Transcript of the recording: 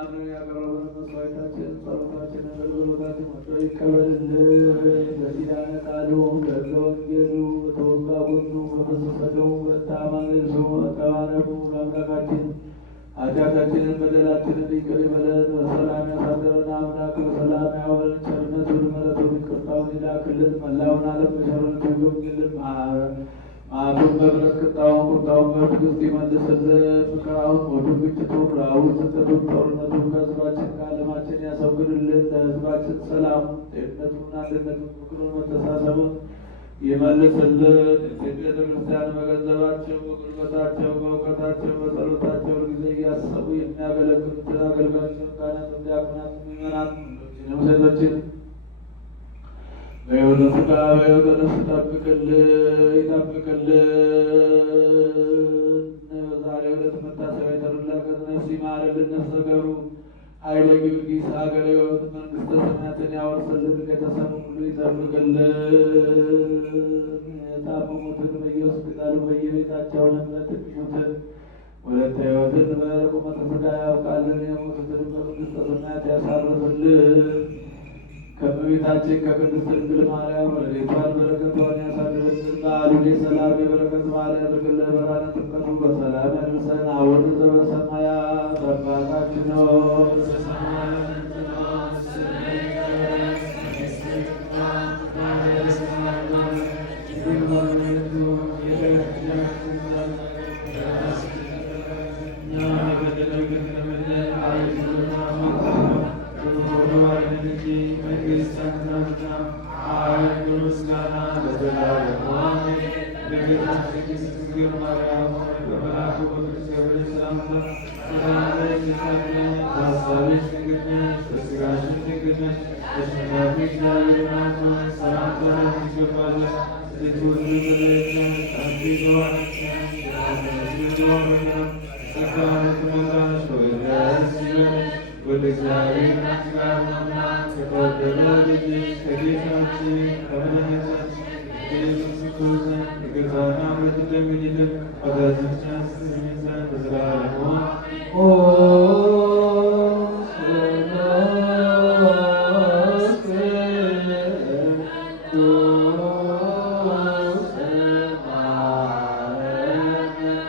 ያቀረበን መስዋዕታችን፣ ጸሎታችን፣ አገልግሎታችን ወዶ ይቀበልልን። በኪዳነ ቃሉ በሕገ ወንጌሉ በተወጋ ጎኑ በፈሰሰ ደሙ በታማኝ ስሙ ተባረኩ። ለአምላካችን ኃጢአታችንን በደላችንን ይቅር ይበለን። በሰላም ያሳደረን አምላክ በሰላም ያዋለን። ቸርነቱን ምሕረቱን ይቅርታውን ይላክልን። መላውን ዓለም በቸርነቱ ይጎብኝልን። መዓቱን በምሕረት ቁጣውን በትዕግስት ይመልስልን። መከራውን፣ ሞቱን፣ ግጭቱን፣ ረሃቡን፣ ስደቱን፣ ጦርነቱን ከሕዝባችን ከዓለማችን ያስወግድልን። ለሕዝባችን ሰላሙን፣ ጤንነቱን፣ አንድነቱን፣ ፍቅሩን፣ መተሳሰቡን ይመልስልን። ቤተ ክርስቲያን በገንዘባቸው፣ በጉልበታቸው፣ በእውቀታቸው፣ በጸሎታቸው ጊዜ እያሰቡ የሚያገለግሉትን አገልጋዮችን፣ ካህናትን፣ ዲያቆናትን፣ ምዕመናንን፣ ወንዶችንም ሴቶችን በሕይወተ ሥጋ በሕይወተ ነፍስ ይጠብቅልን። በዛሬው ዕለት መታሰቢያ የተደረገለት ነፍስ ይማርልን። ነፍሰ ገሩ ኃይለ ጊዮርጊስ ሀገረ ሕይወት መንግሥተ ሰማያትን ያወርስልን። ቤተሰቡን ሁሉ ይጠብቅልን። የታመሙትን በየሆስፒታሉ በየቤታቸው ለምነት የሚሹትን ወለተ ሕይወትን በቁመተ ሥጋ ያብቃልን። የሞቱትን በመንግሥተ ሰማያት ያሳርፍልን። ከእመቤታችን ከቅድስት ድንግል ማርያም ረድኤቷን በረከቷን ያሳድርብን። በዓሉን የሰላም የበረከት በዓል ያድርግልን። ብርሃነ ጥምቀቱ በሰላም ያድርሰን። አቡነ ዘበሰማያት አባታችን ሆይ ወደ እግዚአብሔር